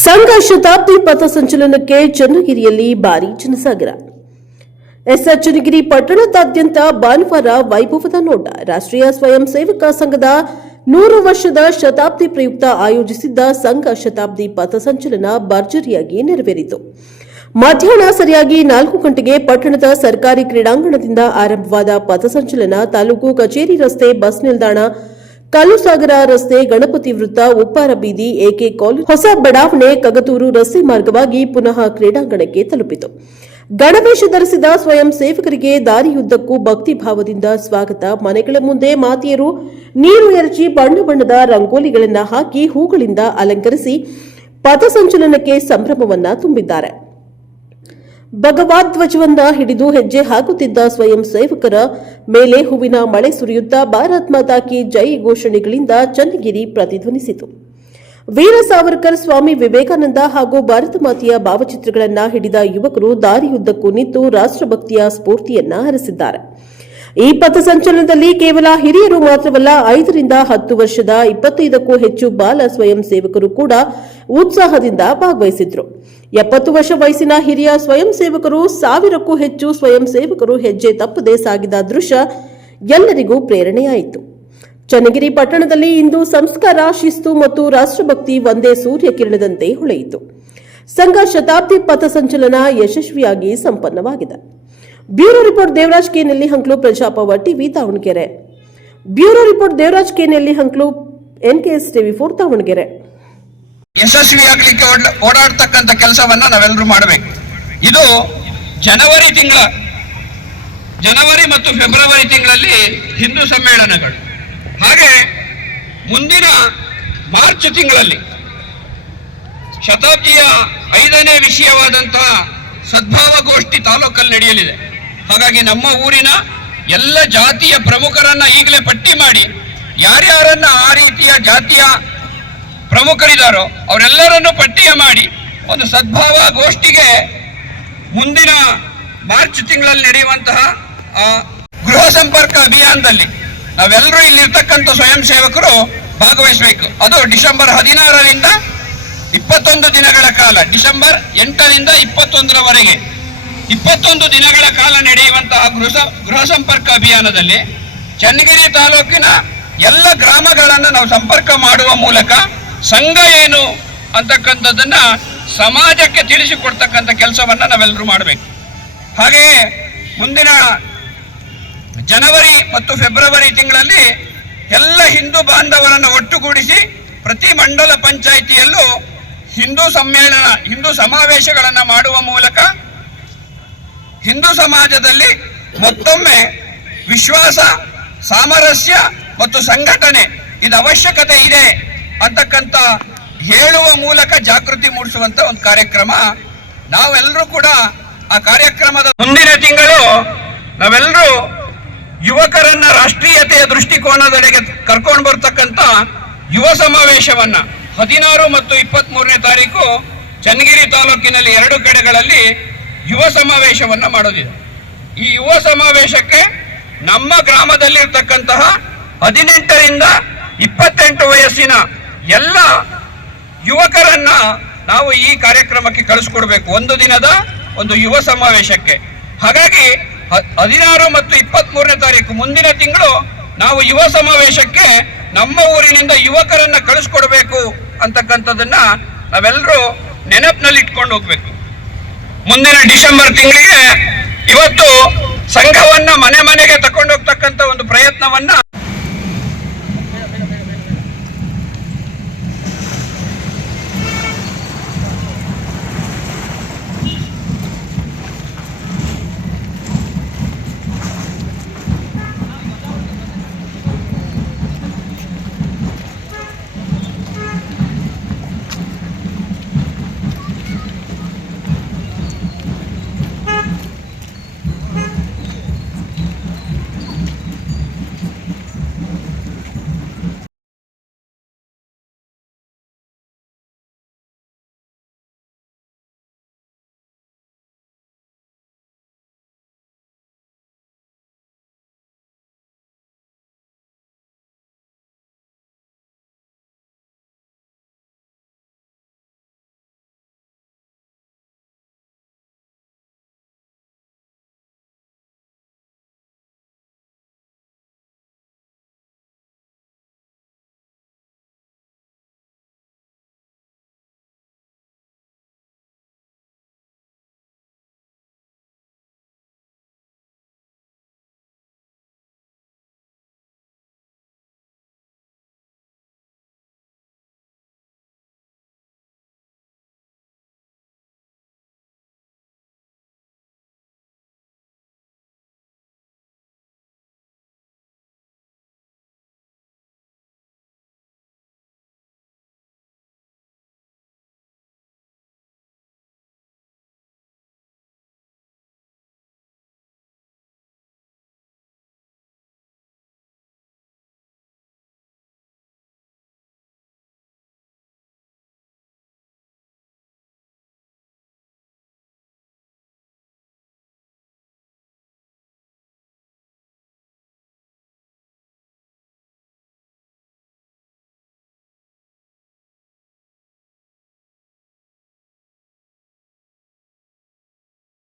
ಸಂಘ ಶತಾಬ್ದಿ ಪಥಸಂಚಲನಕ್ಕೆ ಚನ್ನಗಿರಿಯಲ್ಲಿ ಭಾರಿ ಜನಸಾಗರ. ಎಸ್ಆರ್ ಚನ್ನಗಿರಿ ಪಟ್ಟಣದಾದ್ಯಂತ ಭಾನುವಾರ ವೈಭವದ ನೋಟ. ರಾಷ್ಟ್ರೀಯ ಸ್ವಯಂ ಸೇವಕ ಸಂಘದ ನೂರು ವರ್ಷದ ಶತಾಬ್ದಿ ಪ್ರಯುಕ್ತ ಆಯೋಜಿಸಿದ್ದ ಸಂಘ ಶತಾಬ್ದಿ ಪಥಸಂಚಲನ ಭರ್ಜರಿಯಾಗಿ ನೆರವೇರಿತು. ಮಧ್ಯಾಹ್ನ ಸರಿಯಾಗಿ ನಾಲ್ಕು ಗಂಟೆಗೆ ಪಟ್ಟಣದ ಸರ್ಕಾರಿ ಕ್ರೀಡಾಂಗಣದಿಂದ ಆರಂಭವಾದ ಪಥಸಂಚಲನ ತಾಲೂಕು ಕಚೇರಿ ರಸ್ತೆ, ಬಸ್ ನಿಲ್ದಾಣ ಕಲ್ಲುಸಾಗರ ರಸ್ತೆ ಗಣಪತಿ ವೃತ್ತ ಉಪ್ಪಾರ ಬೀದಿ ಎಕೆ ಕಾಲೇಜ್ ಹೊಸ ಬಡಾವಣೆ ಕಗತೂರು ರಸ್ತೆ ಮಾರ್ಗವಾಗಿ ಪುನಃ ಕ್ರೀಡಾಂಗಣಕ್ಕೆ ತಲುಪಿತು. ಗಣವೇಶ ಧರಿಸಿದ ಸ್ವಯಂ ಸೇವಕರಿಗೆ ದಾರಿಯುದ್ದಕ್ಕೂ ಭಕ್ತಿ ಭಾವದಿಂದ ಸ್ವಾಗತ. ಮನೆಗಳ ಮುಂದೆ ಮಾತಿಯರು ನೀರು ಎರಚಿ ಬಣ್ಣ ಬಣ್ಣದ ರಂಗೋಲಿಗಳನ್ನು ಹಾಕಿ ಹೂಗಳಿಂದ ಅಲಂಕರಿಸಿ ಪಥಸಂಚಲನಕ್ಕೆ ಸಂಭ್ರಮವನ್ನ ತುಂಬಿದ್ದಾರೆ. ಭಗವದ್ಧ್ವಜವನ್ನ ಹಿಡಿದು ಹೆಜ್ಜೆ ಹಾಕುತ್ತಿದ್ದ ಸ್ವಯಂ ಸೇವಕರ ಮೇಲೆ ಹೂವಿನ ಮಳೆ ಸುರಿಯುತ್ತಾ ಭಾರತ್ ಮಾತಾ ಕಿ ಜೈ ಘೋಷಣೆಗಳಿಂದ ಚನ್ನಗಿರಿ ಪ್ರತಿಧ್ವನಿಸಿತು. ವೀರ ಸಾವರ್ಕರ್ ಸ್ವಾಮಿ ವಿವೇಕಾನಂದ ಹಾಗೂ ಭಾರತ ಮಾತೆಯ ಭಾವಚಿತ್ರಗಳನ್ನ ಹಿಡಿದ ಯುವಕರು ದಾರಿಯುದ್ದಕ್ಕೂ ನಿಂತು ರಾಷ್ಟ್ರಭಕ್ತಿಯ ಸ್ಫೂರ್ತಿಯನ್ನ ಹರಿಸಿದ್ದಾರೆ. ಈ ಪಥಸಂಚಲನದಲ್ಲಿ ಕೇವಲ ಹಿರಿಯರು ಮಾತ್ರವಲ್ಲ, ಐದರಿಂದ ಹತ್ತು ವರ್ಷದ ಇಪ್ಪತ್ತೈದಕ್ಕೂ ಹೆಚ್ಚು ಬಾಲ ಸ್ವಯಂ ಸೇವಕರು ಕೂಡ ಉತ್ಸಾಹದಿಂದ ಭಾಗವಹಿಸಿದ್ರು. ಎಪ್ಪತ್ತು ವರ್ಷ ವಯಸ್ಸಿನ ಹಿರಿಯ ಸ್ವಯಂ ಸೇವಕರು ಸಾವಿರಕ್ಕೂ ಹೆಚ್ಚು ಸ್ವಯಂ ಸೇವಕರು ಹೆಜ್ಜೆ ತಪ್ಪದೆ ಸಾಗಿದ ದೃಶ್ಯ ಎಲ್ಲರಿಗೂ ಪ್ರೇರಣೆಯಾಯಿತು. ಚನ್ನಗಿರಿ ಪಟ್ಟಣದಲ್ಲಿ ಇಂದು ಸಂಸ್ಕಾರ, ಶಿಸ್ತು ಮತ್ತು ರಾಷ್ಟ್ರಭಕ್ತಿ ಒಂದೇ ಸೂರ್ಯ ಕಿರಣದಂತೆ ಹೊಳೆಯಿತು. ಸಂಘ ಶತಾಬ್ದಿ ಪಥಸಂಚಲನ ಯಶಸ್ವಿಯಾಗಿ ಸಂಪನ್ನವಾಗಿದೆ. ಬ್ಯೂರೋ ರಿಪೋರ್ಟ್ ದೇವರಾಜ್ ಕೆ ನೆಲ್ಲಿಹಂಕ್ಲು ಪ್ರಜಾಪವ TV Davanagere. Bureau report Devaraj K ನೆಲ್ಲಿಹಂಕ್ಲು NKS TV four Davanagere. ಯಶಸ್ವಿಯಾಗಲಿಕ್ಕೆ ಓಡ್- ಓಡಾಡ್ತಕ್ಕಂಥ ಕೆಲಸವನ್ನ ನಾವೆಲ್ಲರೂ ಮಾಡಬೇಕು. ಇದು ಜನವರಿ ತಿಂಗಳ, ಜನವರಿ ಮತ್ತು ಫೆಬ್ರವರಿ ತಿಂಗಳಲ್ಲಿ ಹಿಂದೂ ಸಮ್ಮೇಳನಗಳು. ಹಾಗೆ ಮುಂದಿನ ಮಾರ್ಚ್ ತಿಂಗಳಲ್ಲಿ ಶತಾಬ್ದಿಯ ಐದನೇ ವಿಷಯವಾದಂತಹ ಸದ್ಭಾವ ಗೋಷ್ಠಿ ತಾಲೂಕಲ್ಲಿ ನಡೆಯಲಿದೆ. ಹಾಗಾಗಿ ನಮ್ಮ ಊರಿನ ಎಲ್ಲ ಜಾತಿಯ ಪ್ರಮುಖರನ್ನ ಈಗಲೇ ಪಟ್ಟಿ ಮಾಡಿ ಯಾರ್ಯಾರನ್ನ ಆ ರೀತಿಯ ಜಾತಿಯ ಪ್ರಮುಖರಿದ್ದಾರೋ ಅವರೆಲ್ಲರನ್ನು ಪಟ್ಟಿಯ ಮಾಡಿ ಒಂದು ಸದ್ಭಾವ ಗೋಷ್ಠಿಗೆ ಮುಂದಿನ ಮಾರ್ಚ್ ತಿಂಗಳಲ್ಲಿ ನಡೆಯುವಂತಹ ಗೃಹ ಸಂಪರ್ಕ ಅಭಿಯಾನದಲ್ಲಿ ನಾವೆಲ್ಲರೂ ಇಲ್ಲಿರ್ತಕ್ಕಂಥ ಸ್ವಯಂ ಸೇವಕರು ಭಾಗವಹಿಸಬೇಕು. ಅದು ಡಿಸೆಂಬರ್ ಹದಿನಾರರಿಂದ ಇಪ್ಪತ್ತೊಂದು ದಿನಗಳ ಕಾಲ, ಡಿಸೆಂಬರ್ ಎಂಟರಿಂದ ಇಪ್ಪತ್ತೊಂದರವರೆಗೆ. ಇಪ್ಪತ್ತೊಂದು ದಿನಗಳ ಕಾಲ ನಡೆಯುವಂತಹ ಗೃಹ ಗೃಹ ಸಂಪರ್ಕ ಅಭಿಯಾನದಲ್ಲಿ ಚನ್ನಗಿರಿ ತಾಲೂಕಿನ ಎಲ್ಲ ಗ್ರಾಮಗಳನ್ನು ನಾವು ಸಂಪರ್ಕ ಮಾಡುವ ಮೂಲಕ ಸಂಘ ಏನು ಅಂತಕ್ಕಂಥದ್ದನ್ನ ಸಮಾಜಕ್ಕೆ ತಿಳಿಸಿಕೊಡ್ತಕ್ಕಂಥ ಕೆಲಸವನ್ನ ನಾವೆಲ್ಲರೂ ಮಾಡಬೇಕು. ಹಾಗೆಯೇ ಮುಂದಿನ ಜನವರಿ ಮತ್ತು ಫೆಬ್ರವರಿ ತಿಂಗಳಲ್ಲಿ ಎಲ್ಲ ಹಿಂದೂ ಬಾಂಧವರನ್ನು ಒಟ್ಟುಗೂಡಿಸಿ ಪ್ರತಿ ಮಂಡಲ ಪಂಚಾಯಿತಿಯಲ್ಲೂ ಹಿಂದೂ ಸಮ್ಮೇಳನ, ಹಿಂದೂ ಸಮಾವೇಶಗಳನ್ನು ಮಾಡುವ ಮೂಲಕ ಹಿಂದೂ ಸಮಾಜದಲ್ಲಿ ಮತ್ತೊಮ್ಮೆ ವಿಶ್ವಾಸ, ಸಾಮರಸ್ಯ ಮತ್ತು ಸಂಘಟನೆ ಇದು ಅವಶ್ಯಕತೆ ಇದೆ ಅಂತಕ್ಕಂಥ ಹೇಳುವ ಮೂಲಕ ಜಾಗೃತಿ ಮೂಡಿಸುವಂತ ಒಂದು ಕಾರ್ಯಕ್ರಮ. ನಾವೆಲ್ಲರೂ ಕೂಡ ಆ ಕಾರ್ಯಕ್ರಮದ ಮುಂದಿನ ತಿಂಗಳು ನಾವೆಲ್ಲರೂ ಯುವಕರನ್ನ ರಾಷ್ಟ್ರೀಯತೆಯ ದೃಷ್ಟಿಕೋನದೆಡೆಗೆ ಕರ್ಕೊಂಡು ಬರ್ತಕ್ಕಂಥ ಯುವ ಸಮಾವೇಶವನ್ನ ಹದಿನಾರು ಮತ್ತು ಇಪ್ಪತ್ತ್ ಮೂರನೇ ತಾರೀಕು ಚನ್ನಗಿರಿ ತಾಲೂಕಿನಲ್ಲಿ ಎರಡು ಕಡೆಗಳಲ್ಲಿ ಯುವ ಸಮಾವೇಶವನ್ನು ಮಾಡೋದಿದೆ. ಈ ಯುವ ಸಮಾವೇಶಕ್ಕೆ ನಮ್ಮ ಗ್ರಾಮದಲ್ಲಿರ್ತಕ್ಕಂತಹ ಹದಿನೆಂಟರಿಂದ ಇಪ್ಪತ್ತೆಂಟು ವಯಸ್ಸಿನ ಎಲ್ಲ ಯುವಕರನ್ನ ನಾವು ಈ ಕಾರ್ಯಕ್ರಮಕ್ಕೆ ಕಳಿಸ್ಕೊಡ್ಬೇಕು. ಒಂದು ದಿನದ ಒಂದು ಯುವ ಸಮಾವೇಶಕ್ಕೆ. ಹಾಗಾಗಿ ಹದಿನಾರು ಮತ್ತು ಇಪ್ಪತ್ತ್ ಮೂರನೇ ತಾರೀಕು ಮುಂದಿನ ತಿಂಗಳು ನಾವು ಯುವ ಸಮಾವೇಶಕ್ಕೆ ನಮ್ಮ ಊರಿನಿಂದ ಯುವಕರನ್ನ ಕಳಿಸ್ಕೊಡ್ಬೇಕು ಅಂತಕ್ಕಂಥದ್ದನ್ನ ನಾವೆಲ್ಲರೂ ನೆನಪಿನಲ್ಲಿ ಇಟ್ಕೊಂಡು ಹೋಗ್ಬೇಕು. ಮುಂದಿನ ಡಿಸೆಂಬರ್ ತಿಂಗಳಿಗೆ ಇವತ್ತು ಸಂಘವನ್ನ ಮನೆ ಮನೆಗೆ ತಗೊಂಡೋಗ್ತಕ್ಕಂಥ ಒಂದು ಪ್ರಯತ್ನವನ್ನ